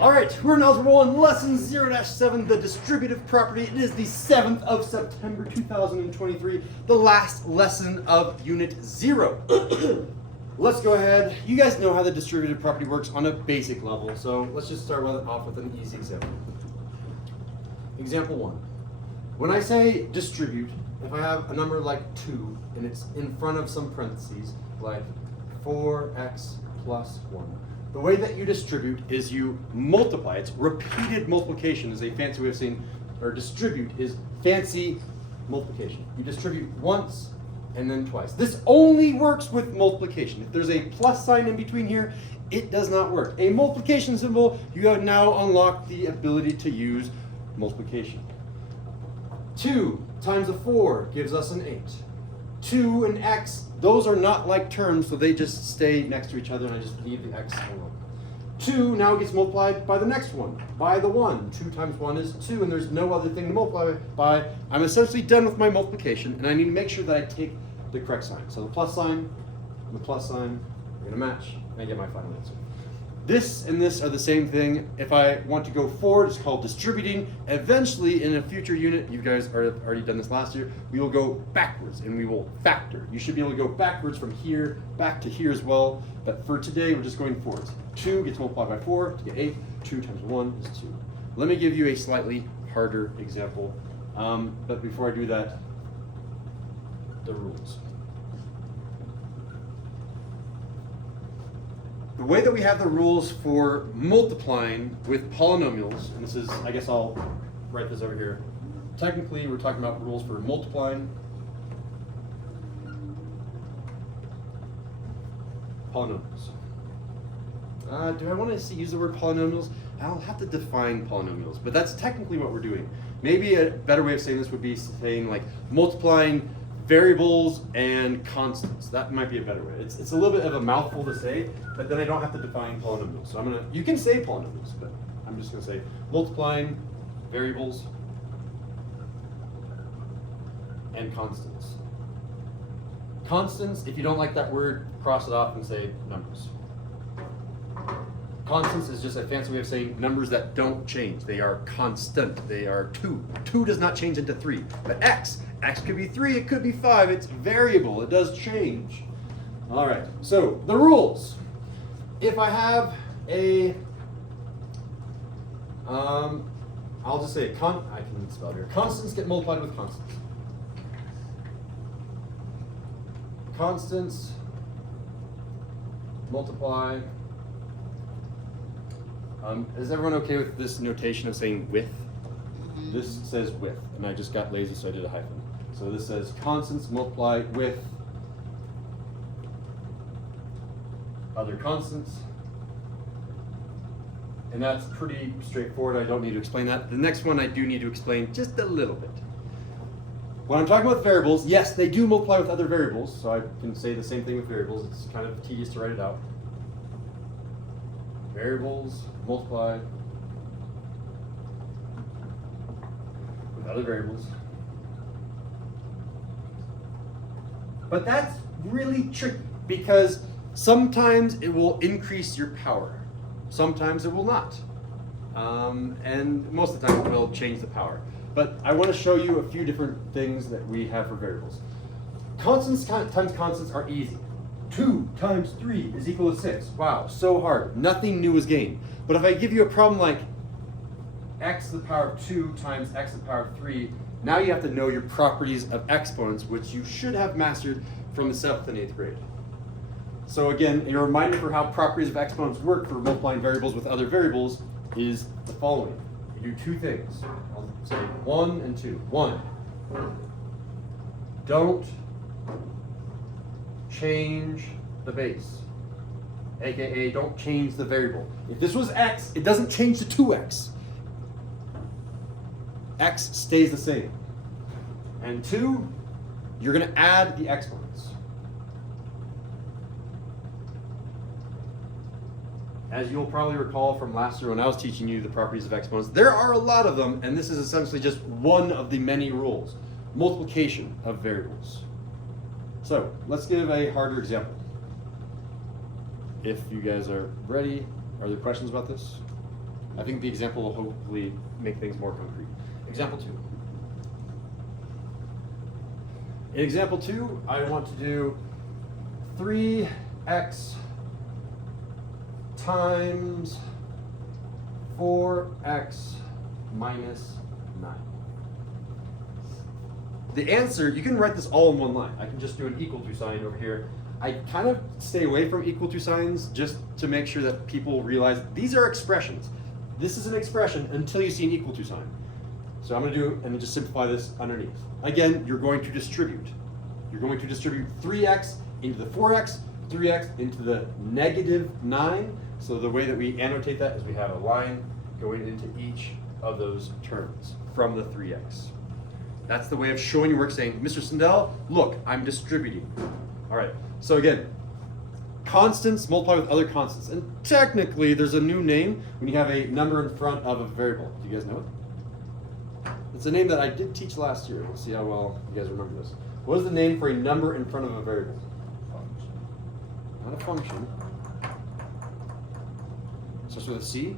All right, we're in Algebra 1, Lesson 0-7, the distributive property. It is the 7th of September, 2023, the last lesson of Unit 0. Let's go ahead. You guys know how the distributive property works on a basic level, so let's just start off with an easy example. Example 1. When I say distribute, if I have a number like 2 and it's in front of some parentheses, like 4x plus 1, the way that you distribute is you multiply. It's repeated multiplication is a fancy way of saying, or distribute is fancy multiplication. You distribute once and then twice. This only works with multiplication. If there's a plus sign in between here, it does not work. A multiplication symbol, you have now unlocked the ability to use multiplication. 2 times a 4 gives us an 8. 2 and x, those are not like terms, so they just stay next to each other, and I just leave the x alone. 2 now gets multiplied by the next one, by the 1. 2 times 1 is 2, and there's no other thing to multiply by. I'm essentially done with my multiplication, and I need to make sure that I take the correct sign. So the plus sign and the plus sign are going to match, and I get my final answer. This and this are the same thing. If I want to go forward, it's called distributing. Eventually, in a future unit, you guys have already done this last year, we will go backwards and we will factor. You should be able to go backwards from here back to here as well. But for today, we're just going forwards. 2 gets multiplied by 4 to get 8. 2 times 1 is 2. Let me give you a slightly harder example. But before I do that, the rules. The way that we have the rules for multiplying with polynomials, and this is, I guess I'll write this over here. Technically, we're talking about rules for multiplying polynomials. Do I want to use the word polynomials? I'll have to define polynomials, but that's technically what we're doing. Maybe a better way of saying this would be saying like multiplying variables and constants. That might be a better way. It's a little bit of a mouthful to say, but then I don't have to define polynomials. So you can say polynomials, but I'm just gonna say multiplying variables and constants. Constants, if you don't like that word, cross it off and say numbers. Constants is just a fancy way of saying numbers that don't change. They are constant. They are 2. 2 does not change into 3. But x could be 3, it could be 5. It's variable. It does change. All right. So the rules. If I have a, I'll just say I can spell it here. Constants get multiplied with constants. Constants multiply. Is everyone okay with this notation of saying with? This says with, and I just got lazy, so I did a hyphen. So this says constants multiply with other constants. And that's pretty straightforward. I don't need to explain that. The next one I do need to explain just a little bit. When I'm talking about variables, yes, they do multiply with other variables, so I can say the same thing with variables. It's kind of tedious to write it out. Variables multiply with other variables. But that's really tricky because sometimes it will increase your power. Sometimes it will not. And most of the time it will change the power. But I want to show you a few different things that we have for variables. Constants times constants are easy. 2 times 3 is equal to 6. Wow, so hard. Nothing new is gained. But if I give you a problem like x to the power of 2 times x to the power of 3, now you have to know your properties of exponents, which you should have mastered from the 7th and 8th grade. So again, a reminder for how properties of exponents work for multiplying variables with other variables is the following. You do 2 things. I'll say 1 and 2. 1, don't change the base, aka don't change the variable. If this was x, it doesn't change to 2x. X stays the same. And 2, you're going to add the exponents. As you'll probably recall from last year when I was teaching you the properties of exponents, there are a lot of them, and this is essentially just one of the many rules. Multiplication of variables. So let's give a harder example. If you guys are ready, are there questions about this? I think the example will hopefully make things more concrete. Example 2. In example 2, I want to do 3x times 4x minus 9. The answer, you can write this all in one line. I can just do an equal to sign over here. I kind of stay away from equal to signs just to make sure that people realize these are expressions. This is an expression until you see an equal to sign. So I'm going to do, and just simplify this underneath. Again, you're going to distribute. You're going to distribute 3x into the 4x, 3x into the negative 9. So the way that we annotate that is we have a line going into each of those terms from the 3x. That's the way of showing your work, saying, Mr. Sindel, look, I'm distributing. All right, so again, constants multiply with other constants. And technically, there's a new name when you have a number in front of a variable. Do you guys know it? It's a name that I did teach last year. We'll see how well you guys remember this. What is the name for a number in front of a variable? Function. Not a function. Starts with a C?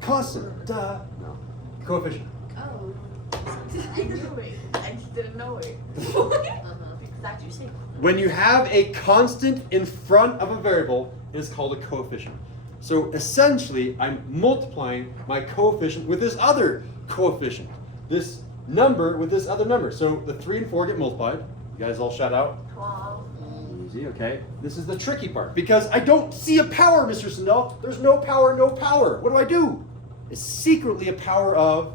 Constant. Duh. No. Coefficient. Oh. I knew it. I just didn't know it. Exactly you say. When you have a constant in front of a variable, it is called a coefficient. So essentially, I'm multiplying my coefficient with this other coefficient. This number with this other number. So the 3 and 4 get multiplied. You guys all shout out. 12. Easy, okay. This is the tricky part because I don't see a power, Mr. Sindel. There's no power, no power. What do I do? It's secretly a power of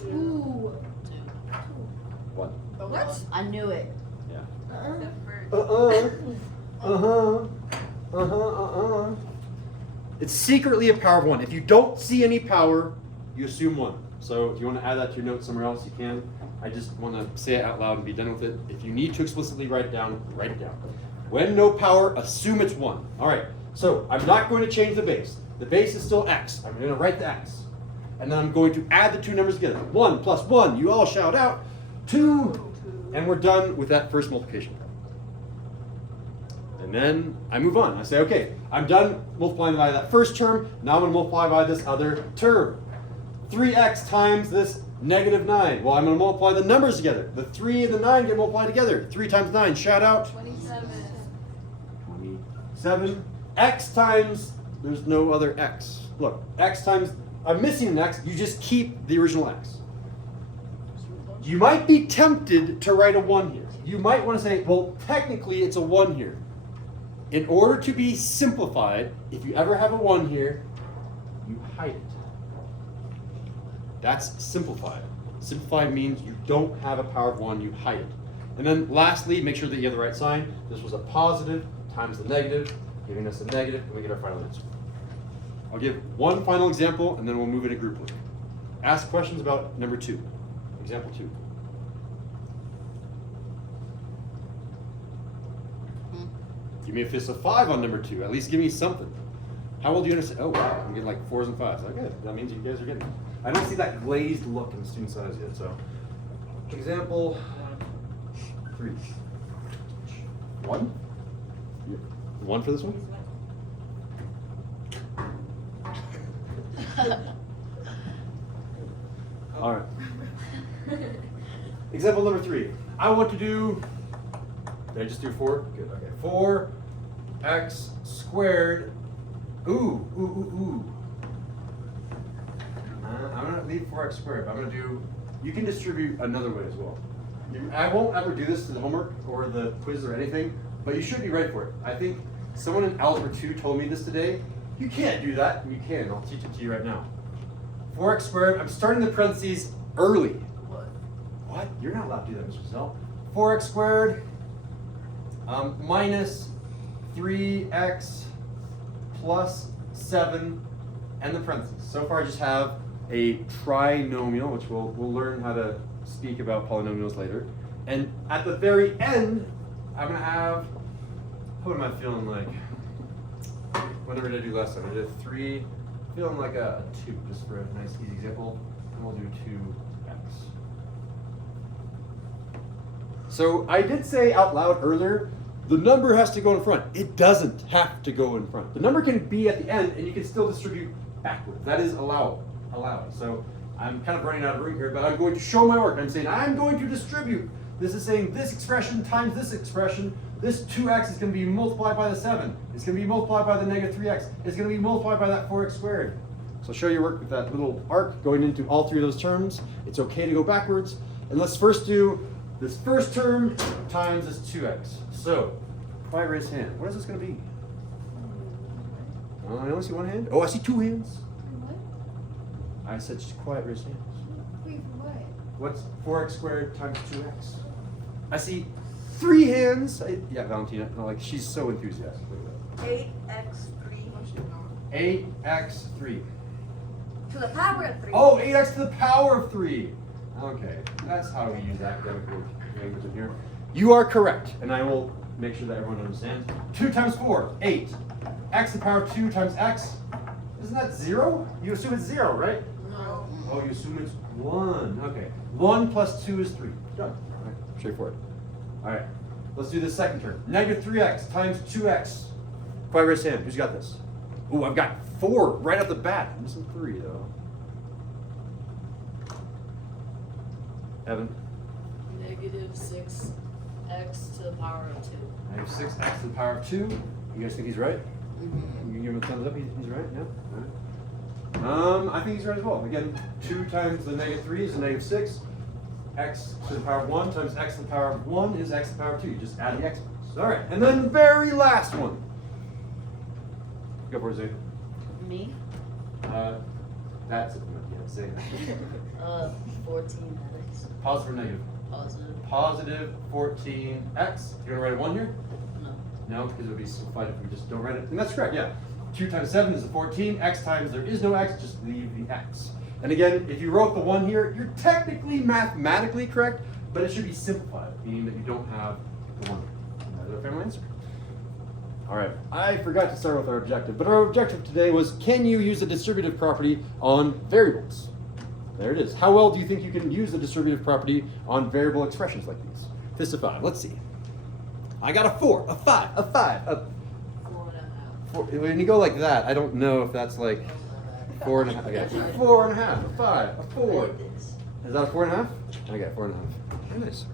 2. 1. What? I knew it. Yeah. It's secretly a power of 1. If you don't see any power, you assume 1. So if you want to add that to your notes somewhere else, you can. I just want to say it out loud and be done with it. If you need to explicitly write it down, write it down. When no power, assume it's 1. All right, so I'm not going to change the base. The base is still x. I'm going to write the x. And then I'm going to add the two numbers together. 1 plus 1, you all shout out. 2. And we're done with that first multiplication. And then I move on. I say, okay, I'm done multiplying by that first term. Now I'm going to multiply by this other term. 3x times this negative 9. Well, I'm going to multiply the numbers together. The 3 and the 9 get multiplied together. 3 times 9, shout out. 27. 27. X times, there's no other x. Look, x times, I'm missing an x. You just keep the original x. You might be tempted to write a 1 here. You might want to say, well, technically it's a 1 here. In order to be simplified, if you ever have a 1 here, you hide it. That's simplified. Simplified means you don't have a power of 1, you hide it. And then lastly, make sure that you have the right sign. This was a positive times the negative, giving us a negative, and we get our final answer. I'll give one final example, and then we'll move into group work. Ask questions about number 2. Example 2. Give me a fist of 5 on number 2. At least give me something. How well do you understand? Oh, wow, I'm getting like 4s and 5s. Okay, that means you guys are getting it. I don't see that glazed look in students' eyes yet, so. Example 3. 1? 1 for this one? All right. Example number 3. I want to do, did I just do 4? Good, okay. 4x squared. Ooh. I'm going to leave 4x squared. I'm going to do, you can distribute another way as well. I won't ever do this to the homework or the quiz or anything, but you should be ready for it. I think someone in Algebra 2 told me this today. You can't do that. You can. I'll teach it to you right now. 4x squared. I'm starting the parentheses early. What? You're not allowed to do that, Mr. Zell. 4x squared minus 3x plus 7 and the parentheses. So far I just have a trinomial, which we'll learn how to speak about polynomials later. And at the very end, I'm going to have, what am I feeling like? What did I do last time? I did 3, feeling like a 2, just for a nice easy example. And we'll do 2x. So I did say out loud earlier, the number has to go in front. It doesn't have to go in front. The number can be at the end, and you can still distribute backwards. That is allowed. So I'm kind of running out of room here, but I'm going to show my work. I'm saying I'm going to distribute. This is saying this expression times this expression. This 2x is going to be multiplied by the 7. It's going to be multiplied by the negative 3x. It's going to be multiplied by that 4x squared. So show your work with that little arc going into all three of those terms. It's okay to go backwards. And let's first do this first term times this 2x. So, quiet raised hand. What is this going to be? I only see one hand. Oh, I see two hands. What? I said just quiet raised hands. Wait, for what? What's 4x squared times 2x? I see 3 hands. Yeah, Valentina. No, like she's so enthusiastic. Look at 8x3. that. 8x3. To the power of 3. Oh, 8x to the power of 3. Okay, that's how we use academic language in here. You are correct, and I will make sure that everyone understands. 2 times 4, 8. X to the power of 2 times x. Isn't that 0? You assume it's 0, right? No. Oh, you assume it's 1. Okay. 1 plus 2 is 3. Done. All right. Straightforward. All right. Let's do the second term. Negative 3x times 2x. Quiet raised hand. Who's got this? Ooh, I've got 4 right off the bat. I'm missing 3, though. Evan? Negative 6x to the power of 2. Negative 6x to the power of 2. You guys think he's right? Mm-hmm. You give him a thumbs up. He's right. Yeah. All right. I think he's right as well. Again, 2 times the negative 3 is a negative 6. X to the power of 1 times x to the power of 1 is x to the power of 2. You just add the exponents. All right. And then the very last one. Go for it, Zane. Me? That's it. Yeah, Zane. 14x. Positive or negative? Positive. Positive 14x. You want to write a 1 here? No. No, because it would be simplified if we just don't write it. And that's correct, yeah. 2 times 7 is a 14. X times there is no x, just leave the x. And again, if you wrote the 1 here, you're technically mathematically correct, but it should be simplified, meaning that you don't have the 1. That's our final answer. All right, I forgot to start with our objective, but our objective today was, can you use the distributive property on variables? There it is. How well do you think you can use the distributive property on variable expressions like these? Fist of 5, let's see. I got a 4, a 5, a 5, a 4.5. 4. When you go like that, I don't know if that's like 4.5. Okay, 4.5, a 5, a 4. Is that a 4.5? Okay, 4.5. Very nice.